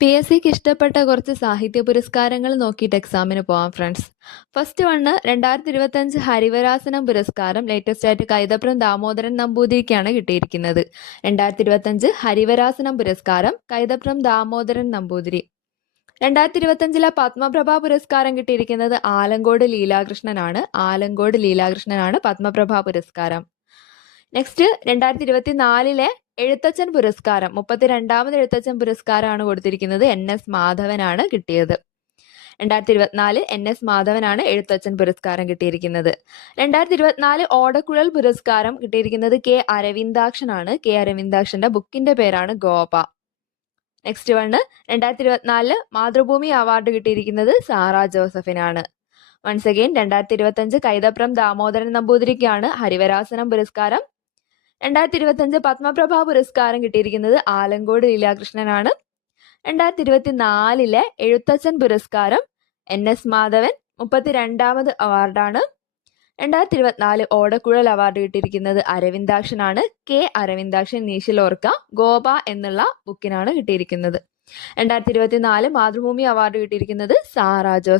P S സിക്ക് ഇഷ്ടപ്പെട്ട കുറച്ച് സാഹിത്യ പുരസ്കാരങ്ങൾ നോക്കിയിട്ട് എക്സാമിന് പോവാം ഫ്രണ്ട്സ് ഫസ്റ്റ് വണ്ണ് രണ്ടായിരത്തി ഇരുപത്തഞ്ച് ഹരിവരാസനം പുരസ്കാരം ലേറ്റസ്റ്റ് ആയിട്ട് കൈതപ്രം ദാമോദരൻ നമ്പൂതിരിക്കാണ് കിട്ടിയിരിക്കുന്നത്. രണ്ടായിരത്തി ഇരുപത്തഞ്ച് ഹരിവരാസനം പുരസ്കാരം കൈതപ്രം ദാമോദരൻ നമ്പൂതിരി. രണ്ടായിരത്തി ഇരുപത്തഞ്ചിലെ പത്മപ്രഭ പുരസ്കാരം കിട്ടിയിരിക്കുന്നത് ആലങ്കോട് ലീലാകൃഷ്ണനാണ്. ആലങ്കോട് ലീലാകൃഷ്ണനാണ് പത്മപ്രഭ പുരസ്കാരം. നെക്സ്റ്റ് രണ്ടായിരത്തി ഇരുപത്തി നാലിലെ എഴുത്തച്ഛൻ പുരസ്കാരം മുപ്പത്തിരണ്ടാമത് എഴുത്തച്ഛൻ പുരസ്കാരമാണ് കൊടുത്തിരിക്കുന്നത് എൻ എസ് മാധവനാണ് കിട്ടിയത്. രണ്ടായിരത്തി ഇരുപത്തിനാല് എൻ എസ് മാധവനാണ് എഴുത്തച്ഛൻ പുരസ്കാരം കിട്ടിയിരിക്കുന്നത്. രണ്ടായിരത്തി ഇരുപത്തിനാല് ഓടക്കുഴൽ പുരസ്കാരം കിട്ടിയിരിക്കുന്നത് കെ അരവിന്ദാക്ഷനാണ്. കെ അരവിന്ദാക്ഷന്റെ ബുക്കിന്റെ പേരാണ് ഗോപ. നെക്സ്റ്റ് വണ് രണ്ടായിരത്തി ഇരുപത്തിനാലിൽ മാതൃഭൂമി അവാർഡ് കിട്ടിയിരിക്കുന്നത് സാറ ജോസഫിനാണ്. വൺസ് അഗെയിൻ രണ്ടായിരത്തി ഇരുപത്തഞ്ച് കൈതപ്രം ദാമോദരൻ നമ്പൂതിരിക്കാണ് ഹരിവരാസനം പുരസ്കാരം. രണ്ടായിരത്തി ഇരുപത്തഞ്ച് പത്മപ്രഭ പുരസ്കാരം കിട്ടിയിരിക്കുന്നത് ആലങ്കോട് ലീലാകൃഷ്ണനാണ്. രണ്ടായിരത്തി ഇരുപത്തി നാലിലെ എഴുത്തച്ഛൻ പുരസ്കാരം എൻ എസ് മാധവൻ മുപ്പത്തിരണ്ടാമത് അവാർഡാണ്. രണ്ടായിരത്തി ഇരുപത്തിനാല് ഓടക്കുഴൽ അവാർഡ് കിട്ടിയിരിക്കുന്നത് അരവിന്ദാക്ഷനാണ്. കെ അരവിന്ദാക്ഷൻ നീശിലോർക്ക ഗോപ എന്നുള്ള ബുക്കിനാണ് കിട്ടിയിരിക്കുന്നത്. രണ്ടായിരത്തി ഇരുപത്തിനാല് മാതൃഭൂമി അവാർഡ് കിട്ടിയിരിക്കുന്നത് സാറാ